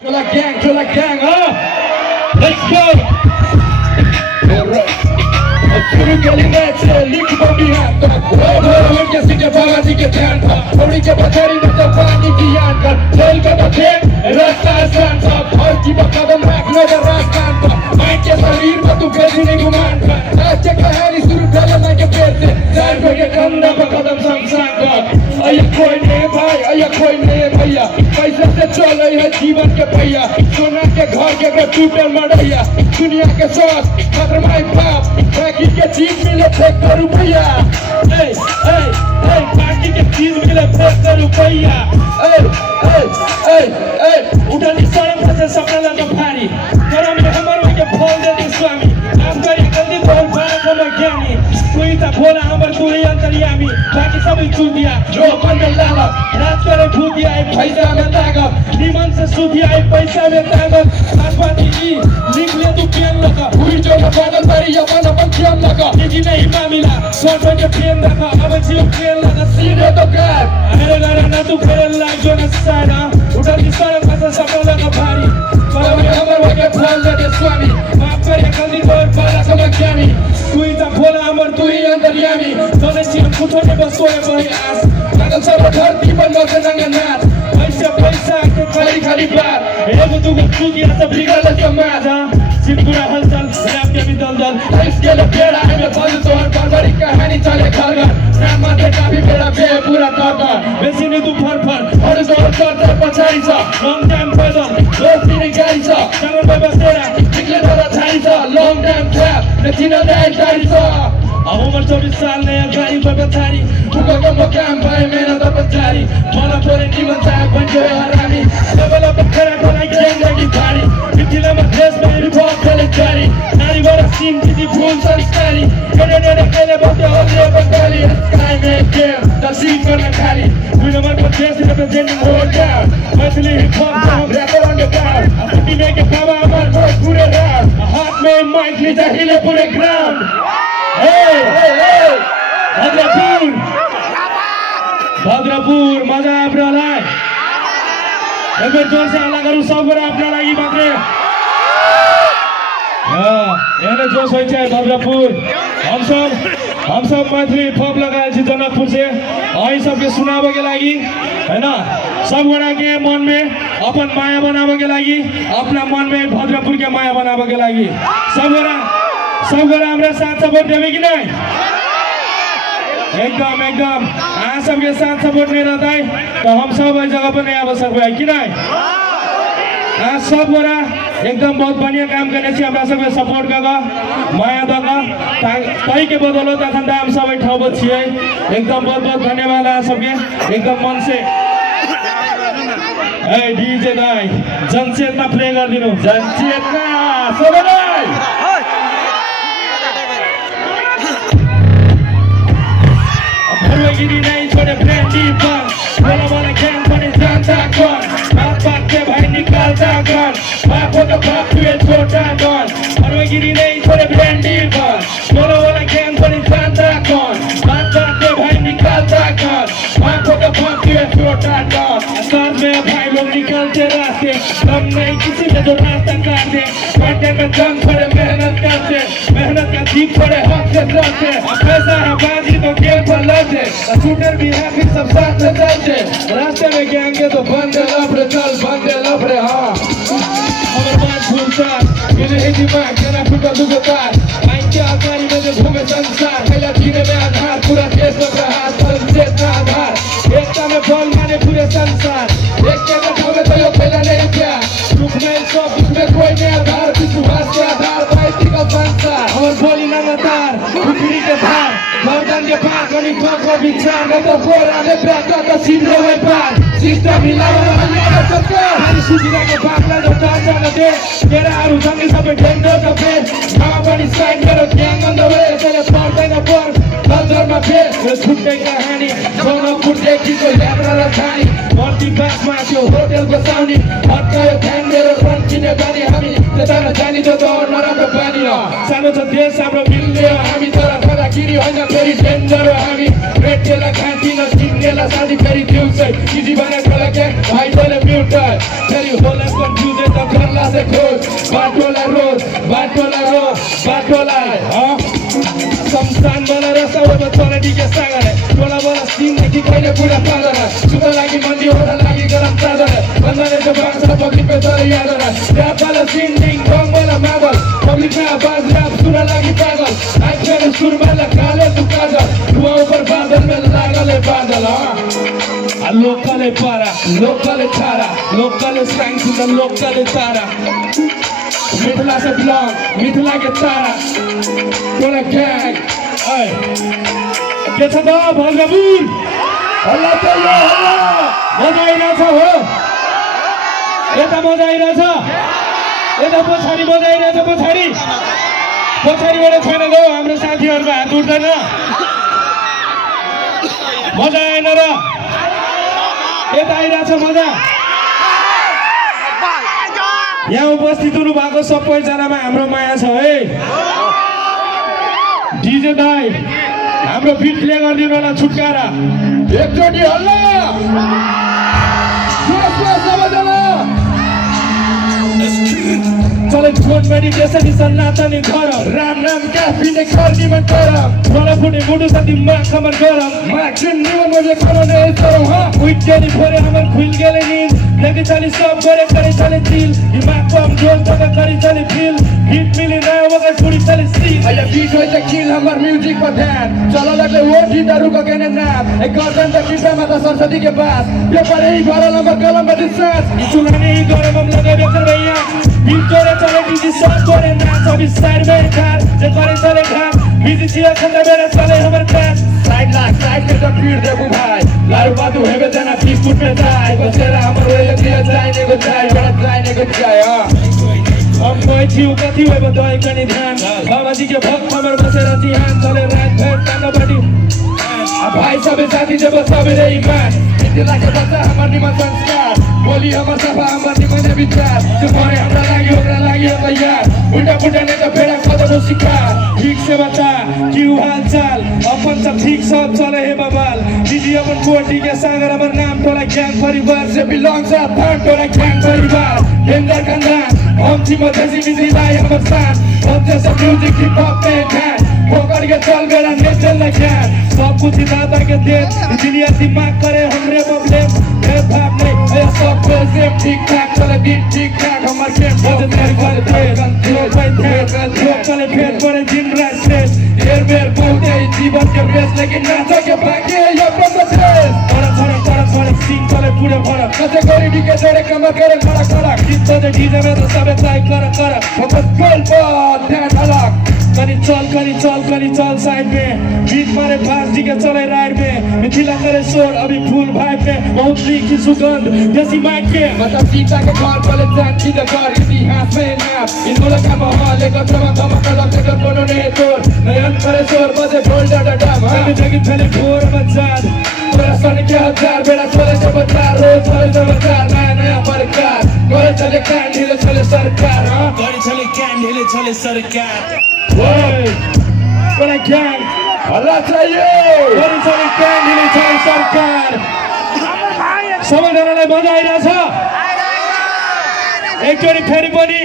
Chola gang, huh? Let's go! Alright. शुरू करेंगे से लिख बॉडी हाथ और के सीटे बाबाजी के ध्यान था थोड़ी के बचारी में तो पानी की याद कर खेल का बचे रास्ता आसान था और की कदम रखने का रास्ता था माइक के शरीर में तू कैसी नहीं घुमान था आज के कहानी शुरू करना के पेट से सर पे के कंधा पर कदम शमशान का अये कोई नहीं भाई अये कोई नहीं भैया पैसे से चल रही है जीवन के पहिया सोना के घर के टूटल मड़ैया दुनिया के साथ खतर माई बाप बाकी के चीज मिले फेंक कर रुपया बाकी के चीज मिले फेंक कर रुपया उठनी सड़क से सपना लगा भारी गरम में हमारे के फल देते स्वामी आप करी जल्दी बोल बात हम ज्ञानी कोई ता भोला हमर दूरी अंतर्यामी बाकी सब चूल दिया जो बंद लाला रात करे भूतिया है पैसा में ताकत निमन से सुधिया है पैसा में ताकत साथवादी की लिख ले तू पेन लगा हुई जो बादल भरी अपन अपन खेल लगा ये नहीं मामला सोच के पेन लगा अब जीव पेन लगा सीधे तो कर अरे ना तू खेल लाग जो न सारा उठनी सड़क से सपना लगा भारी पर हमर के फल देते स्वामी माफ करे जल्दी बोल बाला सब ज्ञानी कोई ता भोला हमर तू ही अंतर्यामी तोने सी हम कुछ नहीं बस सोए भाई आस लगन सब धरती पर मत नंगे नाच पैसा के खाली बात एगो दुगो चूतिया सब बिगड़ समाज सिंपुरा हलचल रैप के भी दलदल इसके लिए बेड़ा है में बंद तोड़ बड़ी कहानी चले घर नाम माथे का भी बेड़ा बे पूरा ताता बेसी नहीं तू फर और जोर करते पछाड़ी सा लॉन्ग टाइम पैदल दोस्ती नहीं गाड़ी सा जंगल में बसेरा निकले वाला झाड़ी सा लॉन्ग टाइम ट्रैप नचीना नहीं गाड़ी सा अब उम्र 24 साल नया गाड़ी पर बचारी तुका को मकाम भाई मेहनत पर जारी मला पर निमन चाहे बन गए हरामी लेवल अप खड़ा कोलाई गेंद की भारी मिथिला में देश में रिपोर्ट चले जारी नारी वाला सीन किसी फूल संस्कारी करे बोलते हो रे बंगाली स्काई में गेम तस्वीर करना खाली दुई नंबर पर देश representing road down Maithili hip hop हम रैपर ऑन द ग्राउंड अपनी में के बाबा हमार रोड पूरे रात हाथ में माइक लीजा हिले पूरे ग्राउंड भद्रपुर मजा आपनालाई एक बार जोर से हल्ला करूं सब बड़ा अपना लागि मात्रै यहाँ जोश होइ छै भद्रपुर हम सब मैथिली फॉप लगाएल छी जनकपुर से अही सबके सुनाबे के लागि हैन सब गोरा के मन में अपन माया बनाबे के लागि अपना मन में भद्रपुर के माया बनाबे के लागि सब गोरा हमरा साथ सपोर्ट देवे कि नहीं एकदम आप सबके साथ सपोर्ट नहीं रहता है तो हम सब इस जगह पर नहीं आ सकते कि नहीं आप सब गोरा एकदम बहुत बढ़िया काम करने से हमरा सबके सपोर्ट करगा माया दगा कई के बदौलत अखन हम सब ठाव छिए एकदम बहुत धन्यवाद आप सबके एकदम मन से ए डीजे दाई जनचेतना प्ले कर दिनु जनचेतना सबैलाई गिरी नहीं छोड़े ब्रांडी पर बोला गैंग बने जानता कौन बात के भाई निकालता कौन बाप हो तो बाप हुए छोटा कौन और वो गिरी नहीं छोड़े ब्रांडी पर बोला गैंग बने जानता कौन बात के भाई निकालता कौन बाप हो तो बाप हुए छोटा कौन साथ में भाई लोग निकलते रास्ते हम नहीं किसी ने जो रास्ता काटे काटे में जंग पड़े मेहनत करते मेहनत का जीत पड़े हाथ से चलते पैसा है बाजी तो गेम पर लड़ते शूटर भी है फिर सब साथ में चलते रास्ते में गएंगे तो बंदे लफड़े चल बंदे लफड़े हाँ हमारे बात भूलता मिले ही दिमाग जना फुटा दुगतार माइक के आकारी में जो घूमे संसार पहला जीने में आधार पूरा देश में प्रहार परम चेतना आधार एकता में बल माने पूरे संसार एक के गठा में तो यो पहला नहीं क्या दुख में सब दुख में कोई नहीं आधार विश्वास के आधार भाई का संसार और बोली लगातार उठनी के भार गर्दन के पार कनी को विचार न तो कोरा में बैठा तो सीधे हुए पार सिस्टम हिलावा हल्ला सकता हरी सुजीरा के बागला जो ताजा न दे तेरा आरु जंगी सब ढेंडो तो पे नाम बनी साइड करो गैंग ऑन द वे तेरे पड़ते न पर कल्चर में पे छुट्टे कहानी दोनों फुटे की कोई यात्रा रखानी मल्टी पास मास्यो होटल को साउनी हटका यो ध्यान मेरो रन किने बानी हामी तेताना जानी जो तो नराम्रो बानी हो सानो छ देश हाम्रो मिल्ने हो हामी तर गिरी होइन फेरि डेन्जर हो हामी रेटेला खान्थिन सिङ्गेला साथी फेरि दिउँसै इजी बने खोला के भाइ तले म्युटर फेरि होला कन्फ्युजन त गर्ला से खोज बाटोलाई रोज बाटोलाई समसान मलाई रसाउन चलेटी के सागरे टोला बोला सिनदेखि कहिले पुरा पाँदैन सुत लागि मन्दी होला लागि गरम चादर भन्नाले त बाँच्छ पब्लिक पे तर यादर ऱ्यापवाला सिन्डिङ बङवाला मागल पब्लिकमा आवाज ऱ्याप सुरा लागि पागल आइफेर सुरमाला काले तु काजल धुवा उपर बादल में लागले बादल लोकले पारा लोकले छारा लोकले साइन्स द लोकले तारा मिथिला से ब्लॉग मिथिला के तारा टोला ग्याङ के छ त भगबुर हल्ला चल्यो हल्ला मजा आइरहेछ हो यता मजा आइरहेछ यता पछाडि मजा आइरहेछ पछाडिबाट छैन गो हाम्रो साथीहरूको हात उठ्दैन मजा आएन र यता आइरहेछ मजा यहाँ उपस्थित हुनु भएको सबैजनामा हाम्रो माया छ है डीजे दाइ हाम्रो बिट प्ले गरिदिनु होला छुटकारा एकचोटि हल्ला चले छोट बडी त्यसरी सन्नाटनी घर राम राम काफीले खर्नी मन गरम मलाई फुटे मुटु साथी माग खबर गरम माग निमन मुझे खरोने सरम हा उइट गेली फोरे हमर खुल गेले नींद लगे चली सब करे चले दिल दिमाग को हम जोर तक करे चले फील हिट मिली नया वगैरह पूरी चले सील आया बीट होय त किल हमर म्यूजिक पर ध्यान चलो लगले वो गिटारू को कहने नाम एक गर्दन त पिटा माता सरस्वती के पास पेपर ही भरल हमर कलम में सांस चुनाने ही गरम हम लगे बेकर भैया बीट करे चले डीजे सब करे नाच अभी साइड में खार जे करे चले खार बिजी छिया खंडा मेरा चले हमर क्लास साइड के त भीड़ देखो भाई लारू बातू हेबे जना 20 फुट में जाए बसेरा हमर वे दिया जाने को जाए बड़ा जाने को जाए हम कोई जीव कथी होय बताए कनी ध्यान बाबाजी के भक्त हमर बसेरा जिहान चले रात भर कांदा बडी भाई सब साथी जब सबरे ईमान इतना के बच्चा हमर निमन संस्कार बोली हमर सफा हमर निमन विचार तुम्हारे हमरा लागि ओकरा लागि हो तैयार उल्टा पुल्टा ने त फेरा कदम शिकार ठीक से बता क्यों हाल चाल अपन सब ठीक सब चले हे बबाल दीदी अपन कोटी के सागर हमर नाम टोला ग्याङ परिवार से बिलोंग्स अ थर्ड टोला ग्याङ परिवार डेंजर कंधान हम थी मधेसी मित्री दाई हमर साथ हम जैसे म्यूजिक हिप हॉप पे ध्यान पकड़ के चल गया नेचर लगा सब कुछ दादा के दे इसलिए दिमाग करे हमरे बबले हे भाग नहीं ए सब पे ठीक ठाक चले दिन ठीक ठाक हमर के बजे तेरे घर पे कंट्रोल पे थे चले फेर करे दिन रात से एर बेर बोलते जीवन के रेस लेकिन नाच के भागे ये बस थोड़ा सिंग चले पूरे भरा कैटेगरी के जोड़े कम करे खड़ा गीत तो डीजे में तो सब ट्राई कर फोकस गोल पर ध्यान अलग कनी चल साइड में बीच मारे फास्ट जी के चले राइड में मिथिला करे शोर अभी फूल भाई पे बहुत लीकी सुगंध जैसी माइक के मतलब सीता के घर पले जान की द घर इतिहास में ना इन लोग का माहौल एक क्रम धमक लगते कर कोनो नहीं तोड़ नयन करे शोर बजे ढोल डडा हम जगी फैले घोर मचान पूरा सन के हजार बेड़ा चले जब बता रोज चले जब बता नया प्रकार करे चले कैंडल चले सरकार करे चले कैंडल चले सरकार टोला ग्याङ हल्ला चाहिए करे चले कैंडल चले सरकार सबैजनालाई मजा आइरहेछ एकचोटि फेरि पनि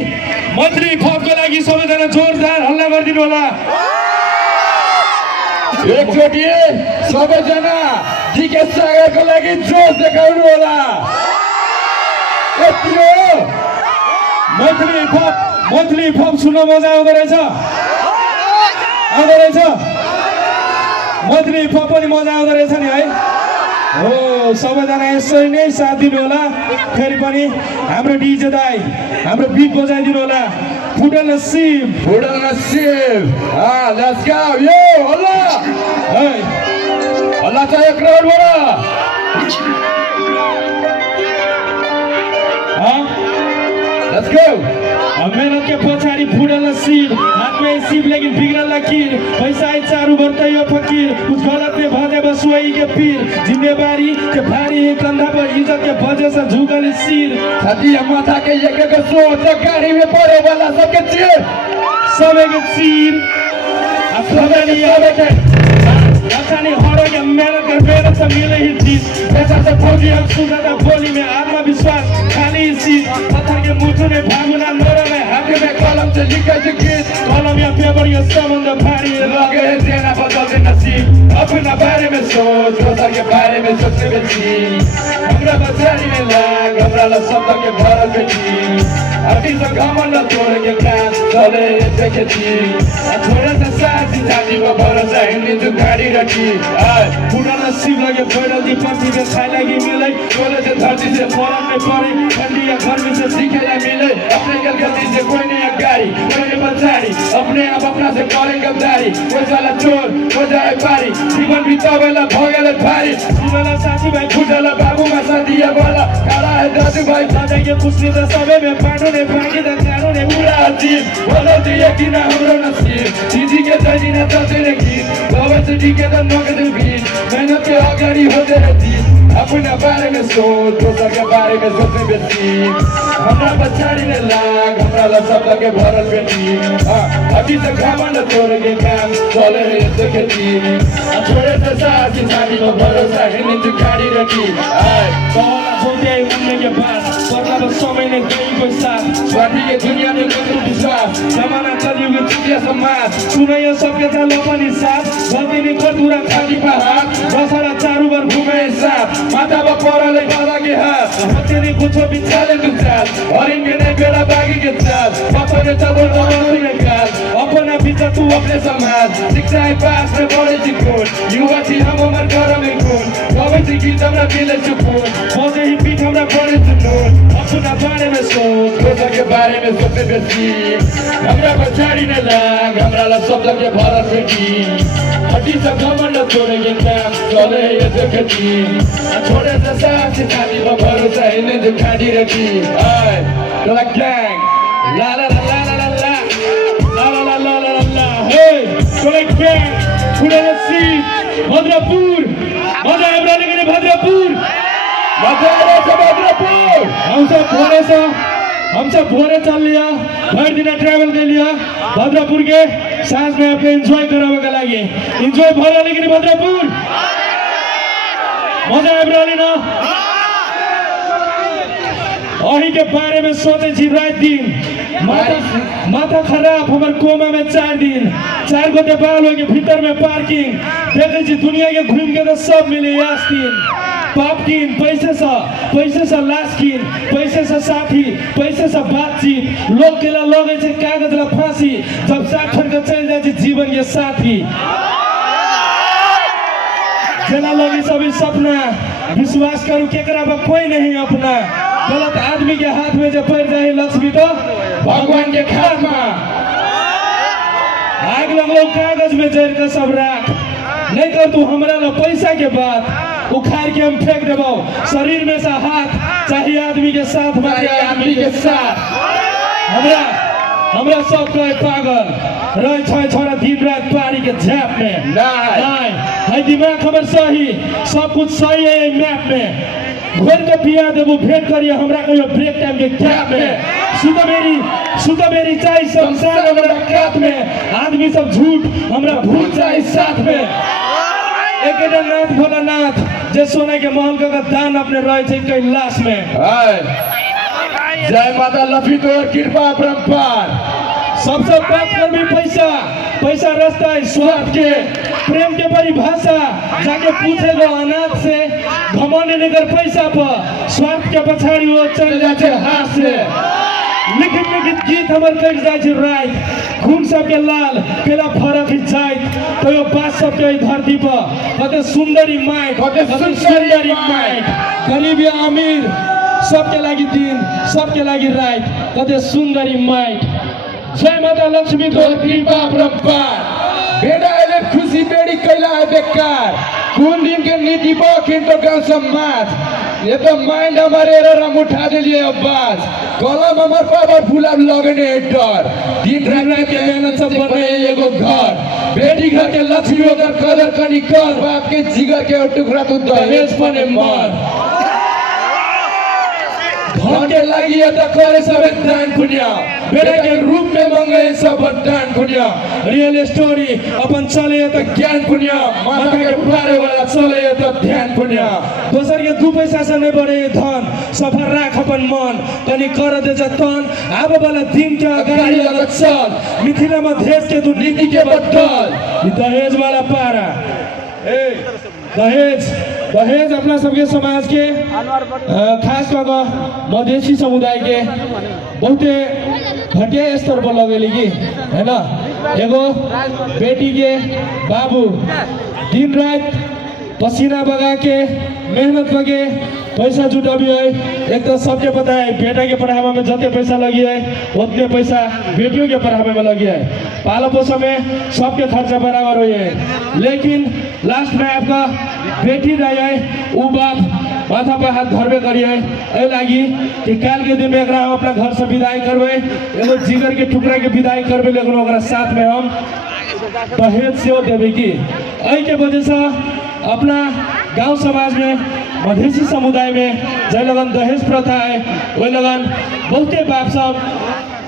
मन्त्री फपको लागि सबैजना जोरदार हल्ला गरिदिनु होला एकचोटि सबैजना जीके सागरको लागि जोस देखाउनु होला मन्त्री फप सुन्न मजा आउँदो रहेछ मन्त्री फप पनि मजा आउँदो रहेछ नि है हो सबैजना यसरी नै साथ दिनु होला फेरि पनि हाम्रो डीजे दाइ हाम्रो बिट बजाइदिनु होला फुटल नसीब लेट्स गो यो हल्ला है हल्ला चाहिए क्राउडबाट लेट्स गो मेहनत के पछाडि फुटल नसीब हाथ में सीब लेकिन बिगड़ल लकीर पैसा चारू बरते यो फकीर कुछ गलत में भजे बस वही के पीर जिम्मेवारी के भारी है कंधा पर इज्जत के वजह से झुकल सिर छाती माथा के एक सोच गाड़ी में पड़े वाला सबके चीर सबनी आवे के जाने हरो के मेहनत से मिले ही चीज पैसा से फौजी हम सुनता बोली में आत्मविश्वास खाली सीट पत्थर के मुठो में भागुना नरम है हाथ में कलम से लिखे थे गीत कलम या पेपर या सम्बन्ध भारी लगे है देना बदलते नसीब अपना बारे में सोच दोसर के बारे में सोचने बेची हमरा बचारी में लाग हमरा ला शब्द के भरल बेची अभी तो घमंड तोड़ के काम चले देखे थी थोड़ा सा साथी जाती वो भरोसा हिंदी जो गाड़ी रखी पूरा नसीब लगे पैदल दी पंथी के खाए लगी मिले बोले से धरती से फौरन में पड़े ठंडी या गर्मी से सीखेला मिले अपने गलती से कोई नहीं गाड़ी कोई नहीं बचारी अपने आप अपना से करे गद्दारी कोई साला चोर कोई जाए पारी जीवन बितावेला भोगेला भारी सुनेला साथी भाई फुटला बाबू में साथिया बोला खड़ा है दादू भाई दादा के कुछ तो सबे में पानो ने पानी द कानो ने उड़ा अजीब बोलो दिए कि ना हमरो नसीब दीदी के दादी ने तो तेरे की बाबा से दी के तो नगद भी मेहनत के आगाड़ी होते रहती अपने बारे में सोच दोसर के बारे में सोचने बेटी हमरा बचारी ने लाग हमरा ला सब के भरल बेटी अभी तक घमंड तोड़ के काम चले है देखती छोड़े से साथी साथी को भरोसा है नीचे गाड़ी रखी कहला बोलते उनने के बाद मतलब समय ने गई कोई साथ स्वार्थी के दुनिया में कोई विश्वास जमाना कलयुग के चुटिया समाज सुने ये सबके चलो अपनी साथ गलती नहीं कर दूरा खाली पहाड़ दसरा चारू बार घूमे साथ माता बपोरा ले बाबा के हाथ होते नहीं कुछ भी चले तू चाल और इनके नहीं बेड़ा बागी के चाल पापा ने चलो दबाने में काल अपना बीता तू अपने समाज शिक्षा है पास में बड़े चिकोन युवा थी हम हमार घर में कौन कभी थी गीत हमरा मिले चुकोन बोझे ही पीठ हमरा बड़े चुकोन अपना बारे में सोच दोसर के बारे में सोचने बेटी हमरा बचारी ने लाग हमरा ला शब्द के भरल बेटी हड्डी से घमंड तोड़े के काम चले ये देखती छोड़े से साथी साथी को भरोसा है ने जो खाड़ी रखी टोला गैंग ला ला ला ला ला ला ला ला ला ला ला ला हे टोला गैंग पूरे नसीब भद्रपुर मजा इब्राहिम के भद्रपुर हमसे भोरे चल लिया भर दिन ट्रैवल कर लिया भद्रपुर के सांस में अपने एंजॉय करावे के लागे एंजॉय भरा लेकिन भद्रपुर मजा इब्राहिम ना अही के बारे में सोचे छी रात दिन माथा खराब हमार कोमा में 4 दिन 4 गोटे बाल हो के भीतर में पार्किंग देखे छी दुनिया के घूम के तो सब मिले यास्तीन पाप किन पैसे से लाश किन पैसे से साथी पैसे से बातचीत लोग के लगे छे कागज ला फांसी जब साथ छोड़ के चल जाए जीवन के साथी जना लगे सभी सपना विश्वास करू केकरा पर कोई नहीं अपना गलत आदमी के हाथ में जब पड़ जाए लक्ष्मी तो भगवान के खात में आग लगलो कागज में जड़ के सब राख नहीं कर तू हमरा ला पैसा के बात उखाड़ के हम फेंक देबो शरीर में से हाथ चाहिए आदमी के साथ बाकी आदमी के साथ हमरा सब कहे पागल रह छ छोरा दिन रात पारी के झैप में नहीं है दिमाग खबर सही सब कुछ सही है मैप में घोर के पिया देबो भेंट करिए हमरा कहियो ब्रेक टाइम के गैप में सुता मेरी चाहिए संसार हमरा कात में आदमी सब झूठ हमरा भूत चाहिए साथ में एक नाथ भोलानाथ जे सोना के महल का दान अपने रहे थे कैलाश में जय माता लक्ष्मी तोर कृपा परंपार सबसे बात कर भी पैसा रास्ता है स्वार्थ के प्रेम के परिभाषा जाके पूछेगा अनाथ से घमंड नहीं कर पैसा पर स्वार्थ के पछाड़ी वो चल जाते हाथ से लिखित गीत हमर कट जाए रात खून सबके लाल केला फरक ही जाए तो यो बात सबके धरती पर कते सुंदरी माइक गरीब या अमीर सबके लागी दिन सबके लागी रात कते सुंदरी माइक जय माता लक्ष्मी तोर कृपा परंपार बेटा एले खुशी बेड़ी कैला है बेकार कौन दिन के नीति बखिन तो गाँव समाज ये तो माइंड हमारे हम उठा दिलिए बाज कलम हमार पावरफुल अब लगने डर दिन रात के मेहनत सब बने एगो घर बेटी घर के लक्ष्मी होकर कदर कनी कर बाप के जिगर के टुकड़ा तू दहेज बने मर धन के लागि यता करे सबै दान पुण्य बेटा के रूप में मंगे सब दान पुण्य रियल स्टोरी अपन चले त ज्ञान पुण्य माथा के पारे वाला चले यता ध्यान पुण्य दोसर के दू पैसा से नहीं बढ़े धन सफर राख अपन मन तनी कर दे जतन आबे वाला दिन के अगाडि लगत चल मिथिला में देश के नीति के बदल दहेज वाला पारा दहेज अपना सबके समाज के खास कर मधेसी समुदाय के बहुते घटिया स्तर पर लगेली की है ना एगो बेटी के बाबू दिन रात पसीना बगा के मेहनत लगे पैसा जुटाबी है एक तो सबके पता है बेटा के पढ़ावे में जितने पैसा लगी है उतने पैसा बेटियों के पढ़ावे में लगी है पाला पोषण में सबके खर्चा बराबर हुई है लेकिन लास्ट में आपका बेटी रह जाए वो बाप माथा पर हाथ धरबे करिए ए लागी कि काल के दिन में एक हम अपना घर से विदाई करबे एगो जिगर के टुकड़ा के विदाई करबे लेकिन ओकरा साथ में हम दहेज से देवे की एहि के वजह से अपना गांव समाज में मधेसी समुदाय में जय लगन दहेज प्रथा है वही लगन बहुते बाप सब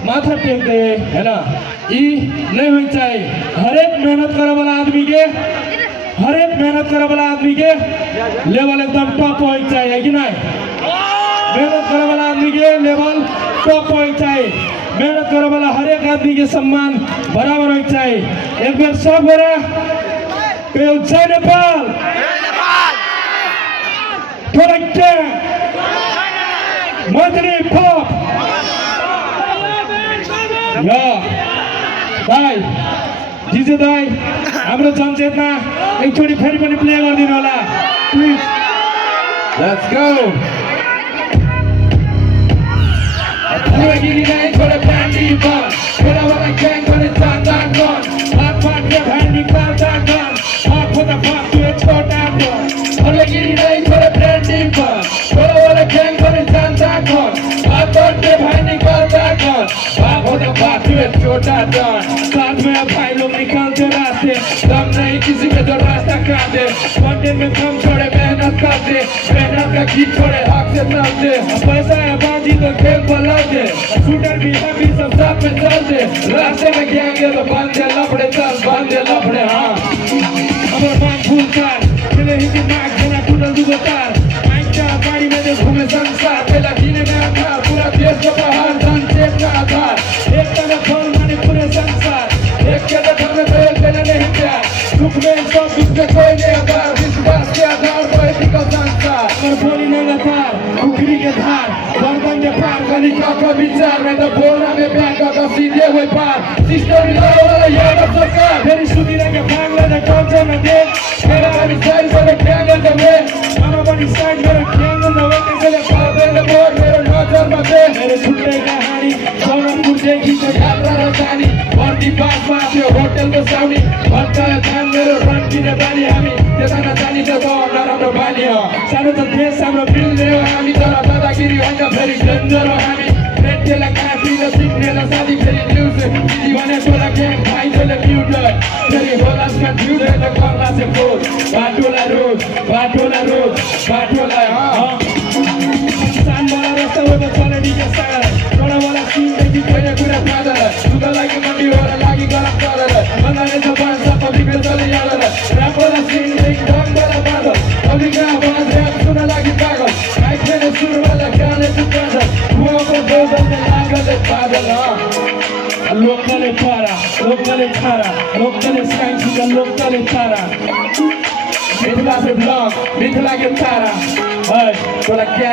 माथा टेक दे है ना ई नहीं होनी चाहिए हरेक मेहनत करे वाला आदमी के लेवल एकदम टॉप होनी चाहिए कि नहीं मेहनत करे वाला आदमी के लेवल टॉप होनी चाहिए मेहनत करे वाला हरेक आदमी के सम्मान बराबर होनी चाहिए एक बार सब गोरा जय नेपाल मंत्री पॉप दाई जिजे दाई हाम्रो जनचेतना एकचोटि फेरि पनि प्ले गरिदिनु होला प्लिज लेट्स गो गिरी नै छोरे ब्यान्डी बन छोरा वाला ग्याङ गरे चान्दा गन हात पाट्ने भ्यान्डी काल्दा गन हात खोदा फाट टु छोटा गन गिरी नै छोरे ब्यान्डी बन छोरा वाला ग्याङ गरे चान्दा गन हात पाट्ने भ्यान्डी काल्दा गन हात खोदा फाट टु छोटा गन साथ में भाई लोग निकालते रास्ते दम नहीं किसी के जो रास्ता काटे कंटेंट में कम छोड़े मेहनत करते मेहनत का गीत छोड़े हक से चलते पैसा है बाजी तो खेल पलटे शूटर भी अभी सब साथ में चलते रास्ते में गएंगे तो बांधे लपड़े चल बांधे लपड़े हाँ हमारे बाप फूल कार चले ही दिमाग बना टूटल दुगो तार माइक का गाड़ी में जो घूमे संसार पहला जीने में आधार पूरा देश का बाहर धन चेत का आधार एक तरफ फल माने पूरे संसार एक के दखल में फेल देना नहीं प्यार सुख में सब दुख में कोई नहीं आधार विश्वास के आधार पर एथिकल संस्कार और बोली लगातार उखरी के धार बर्तन के पार कहीं का विचार में तो बोलना में प्यार का सीधे हुए पार सिस्टम वाला याद सरकार फेरि सुधिरा के भागले त टन्छ न दे मेरा हामी साइड से ख्याल दे आमा पनि साइड मेरो ख्याल दे त्यसैले पादैन बोर मेरो नजरमा दे मेरो छुट्टै कहानी जनकपुर देखि यात्रा र जानी बर्दी बासमा थियो होटलको साउनी भट्टा धान मेरो रन किने बानी हामी त्यता नजानी त नराम्रो बानी हो सानो त देश हाम्रो मिल्ने हो हामी तर दादागिरी होइन फेरि डेन्जर हो हामी रेटेला काफीले सिक्नेला साथी फेरि न्युज दिदी भने तोला गेम भाइले म्युटर फेरि होला कन्फ्युजन त गर्ला से फोन बाटोला रोड सान वाला रास्ता हो चले डी के सारा बड़ा वाला सीन देखि कोही कुरा फादर सुका लागि मन्डी होला लागि गलत गरेर भन्नाले जबान सब पब्लिक चले यादर रापोला सीन देखि ढङ वाला बादल पब्लिक आवाज र्याप सुन लागि पागल माइक में सुर वाला गाने सुकाज मुको बोल लागले बादल लोकले छारा लोकले साइन्स लोकले छारा मिथिला से ब्लॉग मिथिला के तारा है तोला क्या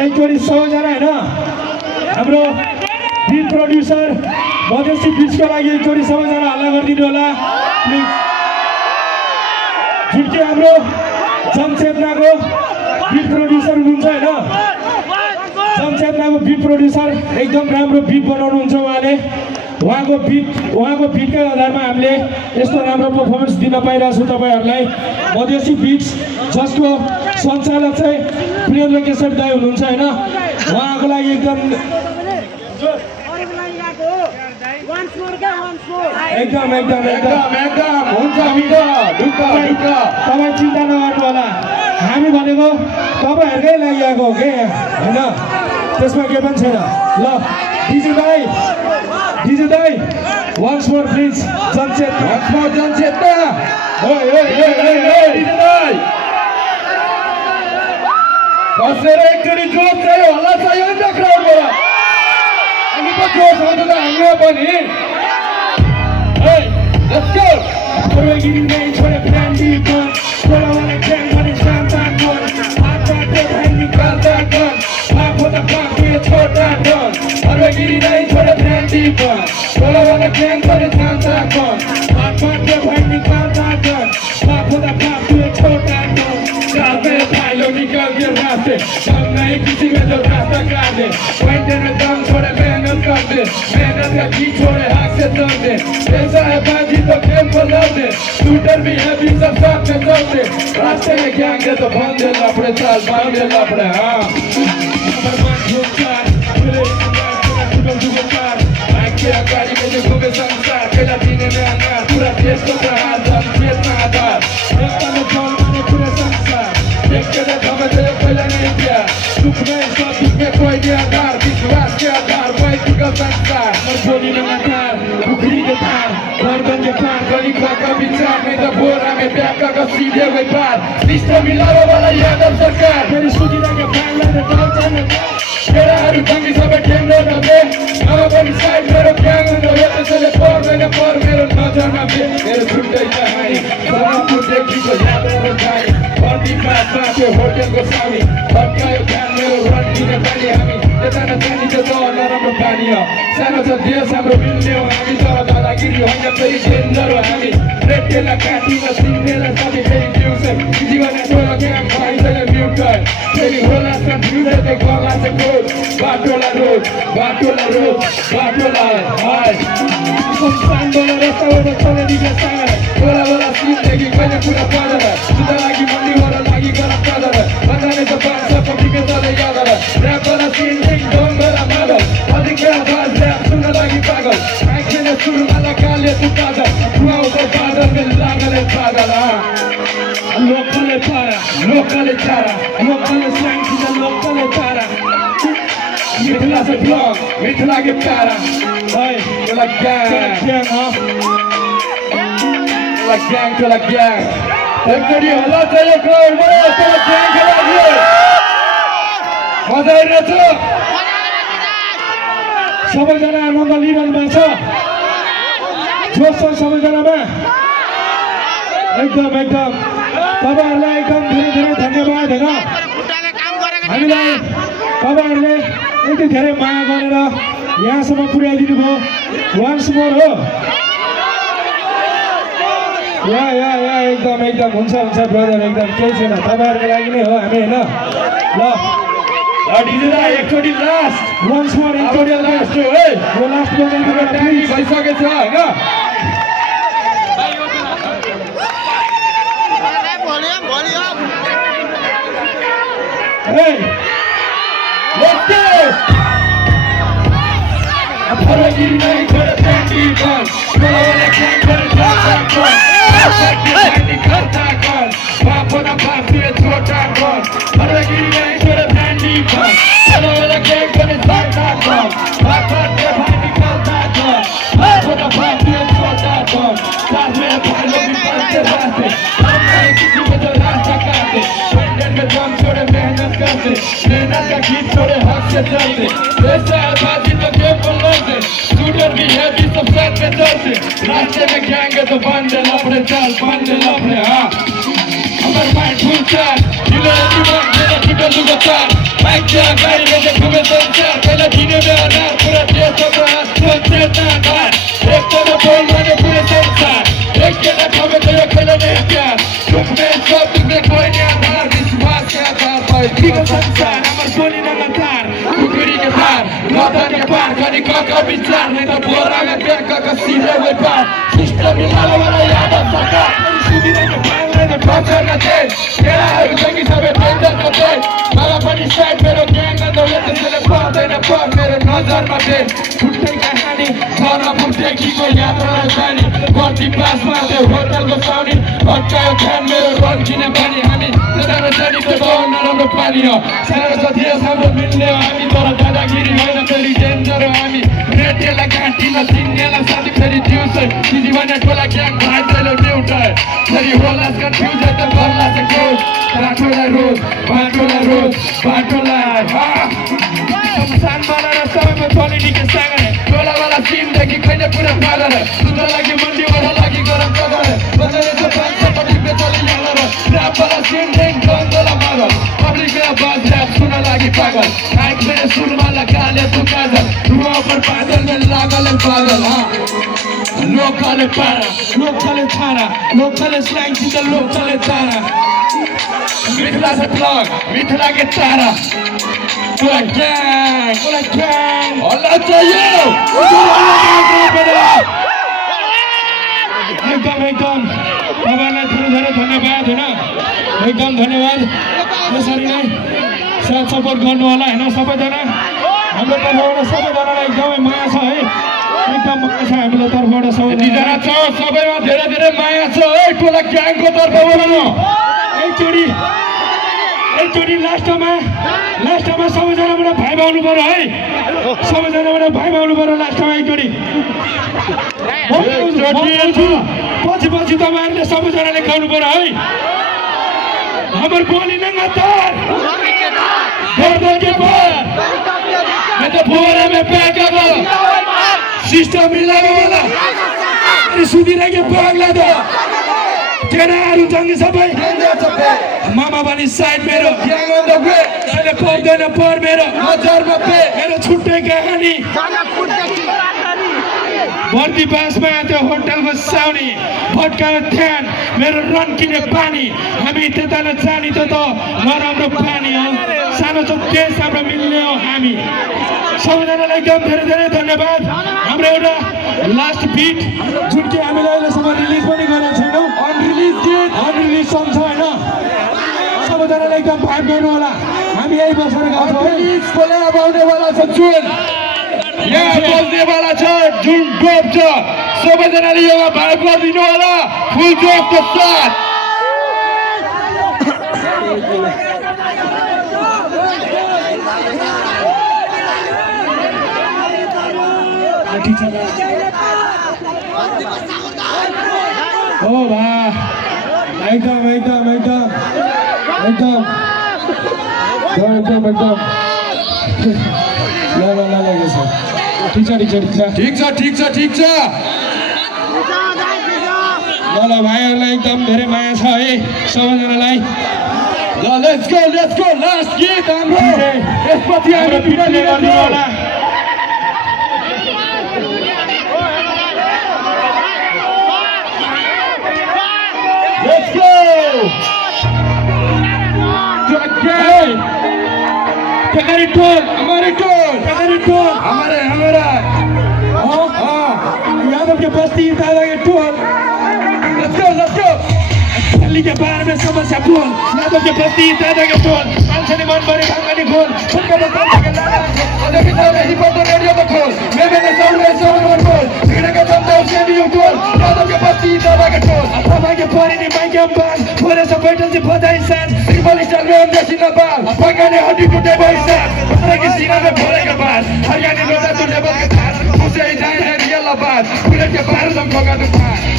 एकचोटि सबैजना होइन हाम्रो बिट प्रोड्युसर मधेसी बिचको लागि एकचोटि सबैजना हल्ला गरिदिनु होला प्लिज झुट्के हाम्रो जनचेतनाको बिट प्रोड्युसर हुनुहुन्छ होइन जनचेतनाको बिट प्रोड्युसर एकदम राम्रो बिट बनाउनुहुन्छ उहाँको बिटकै आधारमा हामीले यस्तो राम्रो पर्फर्मेन्स दिन पाइरहेको छौँ तपाईँहरूलाई मधेसी बिट्स जसको सञ्चालक चाहिँ प्रियन्द्र केशर दाई हुनुहुन्छ होइन उहाँको लागि एकदम एकदम एकदम एकदम एकदम हुन्छ हुन्छ ढुक्क ढुक्क तपाईँ चिन्ता नगर्नु होला हामी भनेको तपाईँहरूकै लागि आएको हो के होइन त्यसमा के पनि छैन ल डिजे दाई once more please जनचेतना डिजे दाई बसेर एकचोटि जोस चाहियो हल्ला चाहियो नि त क्राउडबाट हामी पो जोस आउँछ त हाम्रो पनि Let's go! गिरी नै छोडे ब्रान्डी बन कोलावाला ख्याल भने शान्ता गन हातबाट भाइ निकाल्दा गन आफू त पाके छोटा गन गिरी नै छोडे ब्रान्डी बन कोलावाला ख्याल भने शान्ता गन हातबाट भाइ निकाल्दा गन आफू त पाके छोटा गन साथे फाइलो निकाल के रास्ते हम नहीं किसी में जो रास्ता काटे पॉइंटर में दम छोड़े मेहनत कर दे मेहनत का की छोड़े हाथ से चल दे ऐसा है बाजी तो खेल को लड़ दे शूटर भी है भी सब साथ में चल दे रास्ते में गैंग है तो बंद दे लपड़े चाल बंद दे लपड़े हाँ गाड़ी में जो घूमे संसार पहला जीने में अंगार पूरा देश को प्रहार सब चेतना आधार एकदम चल माने पूरे संसार एक कदम हमें तो पहला नहीं किया सुख में सब में कोई नहीं आधार विश्वास के आधार कोई टिकल संसार बोली लगातार उखरी के तार गर्दन के पार गली का विचार नहीं तो बोरा में प्याका का सीधे हुए पार सिस्टम मिलावा वाला यादव सरकार मेरी सुधिरा के पारले रे डल्चन तेरा हरु तंगी सब केंद्र नबे अब अपनी साइड मेरो ग्यांग नो होते चले पर मेरो नजर में मेरो छुट्टै कहानी सबको देखी को याद रहो जाए बंदी पास पे होटल को सामी भटकायो ध्यान मेरो रन्डी ने पानी हामी यता न जानी जो तो नराम्रो पानी हो सानो छ देश हाम्रो मिल्ने हो हामी तर दादागिरी होइन फेरि डेन्जर हो हामी रेटेला काटिन सिन्नेला सबै फेरि जिउँछ जीवन टोला गेम भाइले म्युट गर फेरि होला कन्फ्युजन ते गला से कोड बाटोला रोड हाय संस्थान बोला रस्ता वो चले दिया सागर बोला जिन्दगी कहिले पुरा पर्दैन सुधा लागि मन्दी वाला लागि गलत कदर भन्नाले त पाँच सब पब्लिक चले याद गर र्याप वाला सिन एक डोम वाला मादल अधिक आवाज र्याप सुन्न लागि पागल आँखेले सुरमा लगाले तू काजल दुआ ऊपर बादल में लागले पागल लोकले पारा लोकले चारा लोकले सांखिदा लोकले तारा मिथिला से ब्लॉग मिथिला के प्यारा हाय चला गैंग चला गैंग एकचोटि हल्ला चाहियो क्राउडबाट चला ग्याङको लागि मजा आइरहेछ सबैजना आनन्द लिइरहनु भएको छ जोस छ सबैजनामा एकदम तपाईहरुलाई एकदम धेरै धन्यवाद हैन हामीलाई तपाईहरुले यति धेरै माया गरेर यहाँसम्म पुर्याइदिनु भयो वान्स मोर हो या एकदम हुन्छ ब्रदर एकदम केही छैन तपाईहरुको लागि नै हो हामी हैन ल डिजे दा एकचोटि लास्ट वान्स मोर एकचोटि लास्ट हो है यो लास्ट मोमेन्टको बेला टाइम भइसकेछ हैन Hey! Let's go! Apology नहीं छोड़े पैंटी कौन बोला वाला क्या कर जाता कौन पैंटी करता कौन बाप ना बाप ये छोटा कौन apology नहीं छोड़े पैंटी कौन बोला वाला क्या कर जाता कौन बाप ना पैंटी करता कौन बाप ना बाप ये छोटा कौन साथ में भाई लोग भी पढ़ते रहते हम नहीं किसी को जो रास्ता काटे पेंडेंट में दम छोड़े मेहनत करते मेहनत का गीत छोड़े हक से चलते ऐसा आबादी तो गेम को लड़ते शूटर भी है भी सब साथ में चलते रास्ते में गैंग है तो बंदे लपड़े चाल बंदे लपड़े हाँ हमार माइंड फुल चार दिलो जीवन मेरा टूटल दुगा चार माइक के गाड़ी में जब घूमे संसार पहले जीने में अनार पूरा देश का प्रहार चेतना नार एक तो मैं बोल रहे पूरे संसार एक के ना खावे तो ये खेले नहीं प्यार दुख में सब दुख में कोई नहीं आधार विश्वास के आधार पर Tiga संसार हमार बोली लगातार कुकड़ी के सार नौता के पार कहीं का विचार नहीं तो बोरा में क्या का सीधे हुए पार सिस्टम मिलाने वाला याद सरकार सुविधा के पालने में ठोकर न दे तेरा हर जगह सब टेंडर न दे बाबा बनी साइड मेरो गैंग न दो ये तो चले पाते न पर मेरो नजरमा फेर छुट्टै कहानी झर्न फुटेकीको यात्रा जाने बत्ती पासमा त्यो होटलको साउनी भट्कायो ध्यान मेरो रन्किने पानी हामी त्यतामा जानी त्यो गाउँ नराम्रो पानी हो सानो साथी हाम्रो मिल्ने हो हामी तर दादागिरी होइन फेरि डेन्जर हो हामी रेटेला गाँठीमा चिन्नेला साथी फेरि दिउँसै दिदी भने टोला ग्याङ भाइले ड्युटै फेरि होला कन्फ्युज त गर्ला छ क्लोज बाटोलाई रोज बाटोलाई शमशान बनाएर सबैको चली निकै सागर टोलावाला सिनदेखि कहिले पुरा पागल सुन्दर लागि मन्डीबाट लागि गरम कगर बजारे त पाँच पब्लिकले चली हालेर ऱ्यापवाला सिनदेखि गन्दला पागल पब्लिकले बाज ऱ्याप सुन्न लागि पागल आइक मेरे सुनमा लगाले तू काजल रुआ पर पागल में लागल पागल लोग चले पारा लोग चले छाना लोग चले स्लैंग सीधा लोग चले तारा मिथिला से ब्लॉग मिथिला के तारा कोला गैंग अल्लाह चाहिए एकदम तपाईँलाई धेरै धन्यवाद होइन एकदम धन्यवाद यसरी नै साथ सपोर्ट गर्नु होला होइन सबैजना हाम्रो तर्फबाट सबैजनालाई एकदमै माया छ है एकदम माया छ हाम्रो तर्फबाट सबैजना छ सबैमा धेरै माया छ है टोला ग्याङको तर्फबाट एकचोटि लास्टमा सबैजनाबाट भाइ आउनु पर्यो है सबैजनाबाट भाइ आउनु पर्यो लास्टमा एकचोटि पछि तपाईँहरूले सबैजनाले गाउनु पर्यो है हाम्रो बोली नंगा तार दर्द के पार मैं तो बोरा में पैक कर सिस्टम मिलाने वाला सुधीरा के पागला दो केटाहरू जङ्गी सबै मामा पनि साइड मेरो अहिले पर्दैन पर मेरो नजरमा मेरो छुट्टै कहानी भर्ती बासमा त्यो होटलको साउनी भट्कायो ध्यान मेरो रन्किने पानी हामी त्यताले जानी त नराम्रो पानी हो सानो छ देश हाम्रो मिल्ने हो हामी सबैजनालाई एकदम धेरै धन्यवाद हाम्रो एउटा लास्ट बिट जुन कि हामीले अहिलेसम्म रिलिज पनि गरेका छैनौँ अनरिलिज सङ छ होइन सबैजनालाई एकदम भाइब गर्नु होला हामी यही बसेर गाउँछौँ आउनेवाला छ जुन यहाँ बस्नेवाला छ जुन डोप छ सबैजनाले यहाँ भाइब गरिदिनु होला फुल जोसको साथ ओ भा एकदम ठिक छ ल भाइहरूलाई एकदम धेरै माया छ है सबैजनालाई ल लेट्स गो लास्ट गीत हाम्रो यसपछि हामी पिटले गरिदिनु होला लेट्स गो टकरी टोल हमारा यादव के बस्ती दादा के टोल लेट्स गो दिल्ली के बारे में समस्या बोल यादव के बस्ती दादा के टोल मान्छे ने मन भरे भाङ्गानी खोल फुलका बस्ता के लाला अझै भित्रले हिपहप रेडियो त खोल मेमेले साउन्डले साउन्ड बोल भिडेका जनता सेमियो टोल यादव के बस्ती दादा के टोल तपाईँ के परिने माइक बाल फोरे सब बैठल चाहिँ बधाई साथ ट्रिपल स्टार में हमने सीना बाल पकाने हड्डी टूटे पैसा पत्थर की सीना में भोरे के बाद हरियाणी रोजा तो लेवल के साथ उसे ही जाए है रियल बात बुलेट के पार हम ठोका तो पार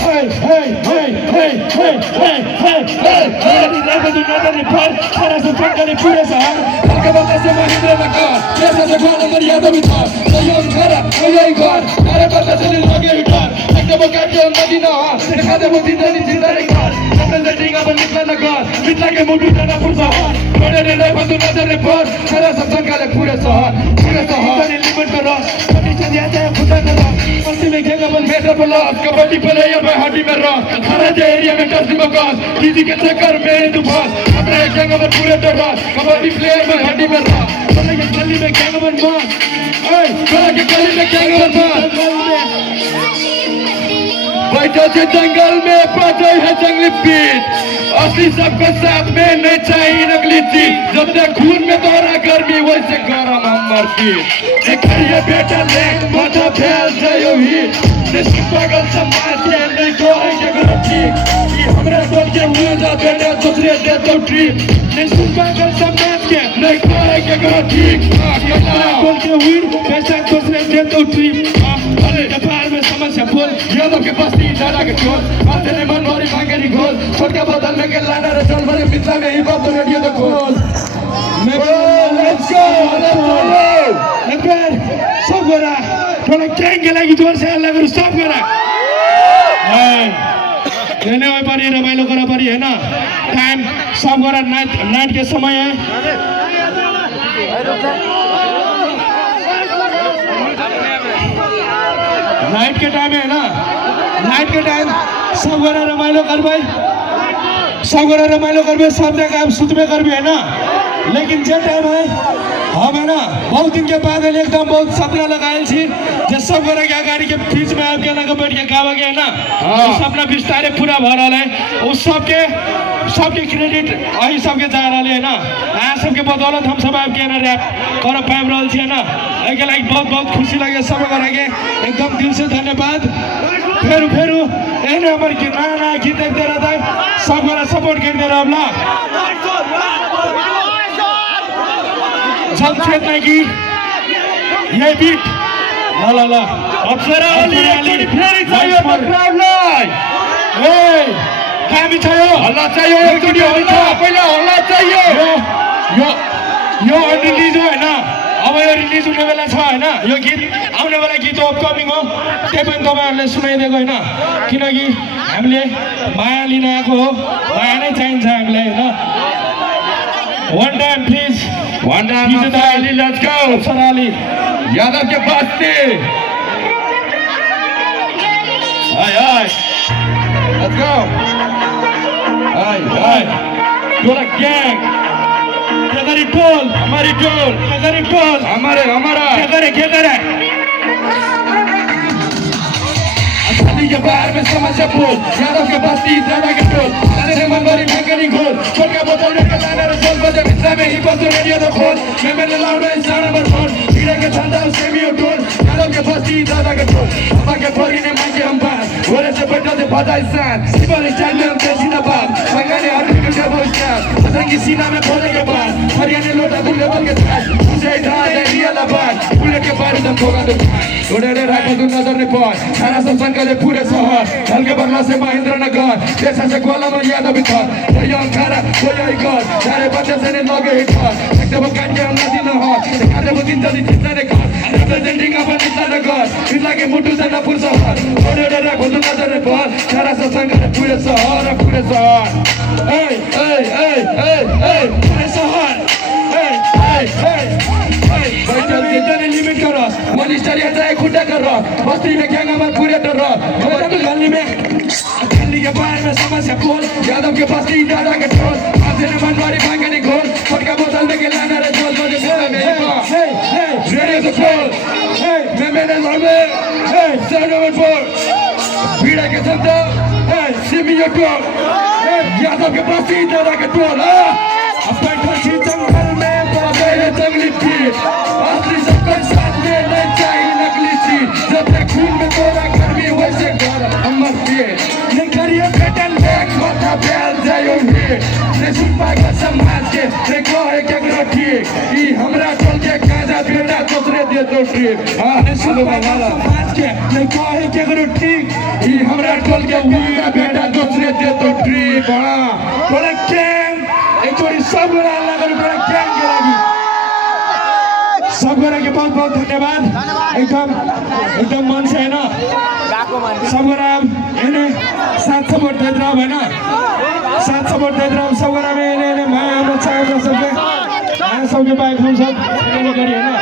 नजरले पर सारा सुपंगले पुरे सहर हल्का बता से महेंद्र नगर जैसा से कौन नंबर यादव भी था सहयोग खरा यही घर अरे बता से लगे उठा एकदम काटे मदीना दिखा दे वो जिंदा नहीं घर रिप्रेजेंटिंग अपन निकला नगर मिथला के मुंडू दानापुर शहर बड़े ने नहीं बंधु नजर पर सारा सत्संगाले पूरे शहर लिमिट करो कंडीशन याद है खुदा करो मस्ती में खेगा बन मेट्रो प्लस कबड्डी प्लेयर में हड्डी में रॉक खाना जे एरिया में टच में गॉस किसी के चक्कर में तू बस अपने गैंग में पूरे डर कबड्डी प्लेयर में हड्डी में रॉक चले के गली में गैंग बन बॉस चले के गली में गैंग बन बॉस बैठो से जंगल में पहुंचे है जंगली पीठ असली सबको साथ में नहीं चाहिए नकली चीज जब तक खून में दौरा गर्मी वैसे गरम हम मर बस्ती करिए बेटा लेख माथा फैल जायो हिट पागल समाज के नहीं कोई जगह ठीक हमरा टोल के मुझे बेटा दूसरे दे तो ट्रिप पागल समाज के नहीं कोई जगह ठीक टोल के वीर पैसा दूसरे दे तो ट्रिप अरे व्यापार में समस्या बोल यादव के बस्ती दादा के चोर माथे ने मन भरी मांगे नी घोल छोटे बोतल में के लाना रे चल भरे मित्रा में ही बात रेडियो तो खोल लेट्स गो नकर सब गोरा थोड़ा गैंग के लागि जोर से हल्ला करू सब गोरा कहने वाली पारी रमाइलो करा पारी है ना टाइम सब गोरा नाइट के समय है नाइट के टाइम है ना नाइट के टाइम सब गोरा रमाइलो कर भाई सब गोरा रमाइलो कर भाई सब जगह आप सुत में कर भी है ना लेकिन जो टाइम है हम है ना बहुत दिन के बाद एकदम बहुत सपना लगाए थी जो सब गोरा के गाड़ी के बीच में आपके लगा बैठ के गावा गया ना सपना विस्तारे पूरा भरा है उस सबके क्रेडिट वही सबके जा रहा है ना यहाँ सबके बदौलत हम सब आपके ना रैप कर पाब रहा है ना एक लाइक बहुत बहुत खुशी लगे सब गोरा के एकदम दिल से धन्यवाद फेरू एने हमारे नया नया गीत देखते रहता है सब गोरा सपोर्ट करते रहो ना जब छेड़ने की ये बीट ला अप्सरा वाली फेरी चाहिए क्राउड लाइन ए हामी चाहिए हल्ला चाहिए एकचोटी हल्ला पहिला हल्ला चाहिए यो रिलीज हो हैन अब यो रिलीज हुने बेला छ हैन यो गीत आउने बेला गीत अपकमिङ हो त्यही पनि तपाईहरुले सुनाइदिएको हैन किनकि हामीले माया लिन आएको हो माया नै चाहिन्छ हामीलाई हैन one time please One time, let's go. Sarali, Yadav के बस्ती. Aye. Let's go. Aye. Tola gang. Kagari toll. हमारी टोल. Kagari toll. हमारा. क्या करे? असली के बाहर में समस्या बोल. यादव के बस्ती दादा के टोल. तेरे मन भरी भंगनी घोल. छोड़ के बोतल में लाना रे चल बजे मित्रा में ही बस रेडियो तो खोल. मैंने लाउड में इंसान नंबर 4. हीरे के ठंडा सेमी टोल. यादव के बस्ती दादा के टोल. पापा के फरी ने मांगे हम बात. ओरे से बैठा से बाधा इंसान. सिंपल स्टाइल में हम कैसी ना बात. भंगाने हर एक के बोल स्टार. पतंगी सीना में खोले के बाद. हरियाणा लोटा तू लेवल के साथ. तुझे इधर दे रियल बात. बुलेट के बारे में होगा तो. ओरे रे राखो तू नजर ने पार. सारा सब संकले पूरे शहर. ढल के बरला से महेंद्र नगर. देशा से गोला में यादव भी था. कोई अंखारा कोई घर. सारे बच्चे से ने लगे हिट पर. एकटा बकान के हम नदी न हो. खाते वो दिन जल्दी चिंता ने कर. रिप्रेजेंटिंग अपन चिंता न कर. इतना के मुट्ठू से न पुर शहर. ओरे रे राखो तू नजर ने पार. सारा सब संकले पूरे शहर. पूरे शहर लिमिट करो मॉनिस्टर या चाहे खुदा कर रहा बस्ती में क्या नंबर पूरे कर रहा गली के बाहर में समस्या बोल यादव के बस्ती दादा के टोल आधे ने मनवारी भांगनी घोल फटका बोतल में के लाना रे चल बजे रेडियो तो खोल मैंने लावे सर नंबर 4 भीड़ा के चलता सिमी टोल यादव के बस्ती दादा के टोल जंगल में जंगली थी असली सबका साथ में नहीं चाहिए नकली चीज जब तक खून में तोड़ा गर्मी वैसे घर अमर दिए नहीं करिए बेटन एक माथा फैल जायो हिट ने सुपा का समाज के ने कहे के करो ठीक ई हमरा टोल के गांजा बेटा दूसरे दे तो ट्रिप हां ने सुपा का समाज के ने कहे के करो ठीक ई हमरा टोल के गांजा बेटा दूसरे दे तो ट्रिप हां बोले कैम एक जोड़ी सब गोरा अल्लाह करो बोले कैम के लागि सब गोरा के बहुत बहुत धन्यवाद एकदम मन से है ना सब गोरा इन्हें साथ सपोर्ट देते रहो है ना साथ सपोर्ट देते रहो सब गोरा में इन्हें माया हम अच्छा है सबके बाइक हम सब करिए ना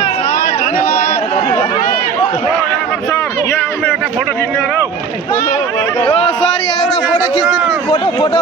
फोटो खिच्ने हो सरी एउटा फोटो खिच्नु फोटो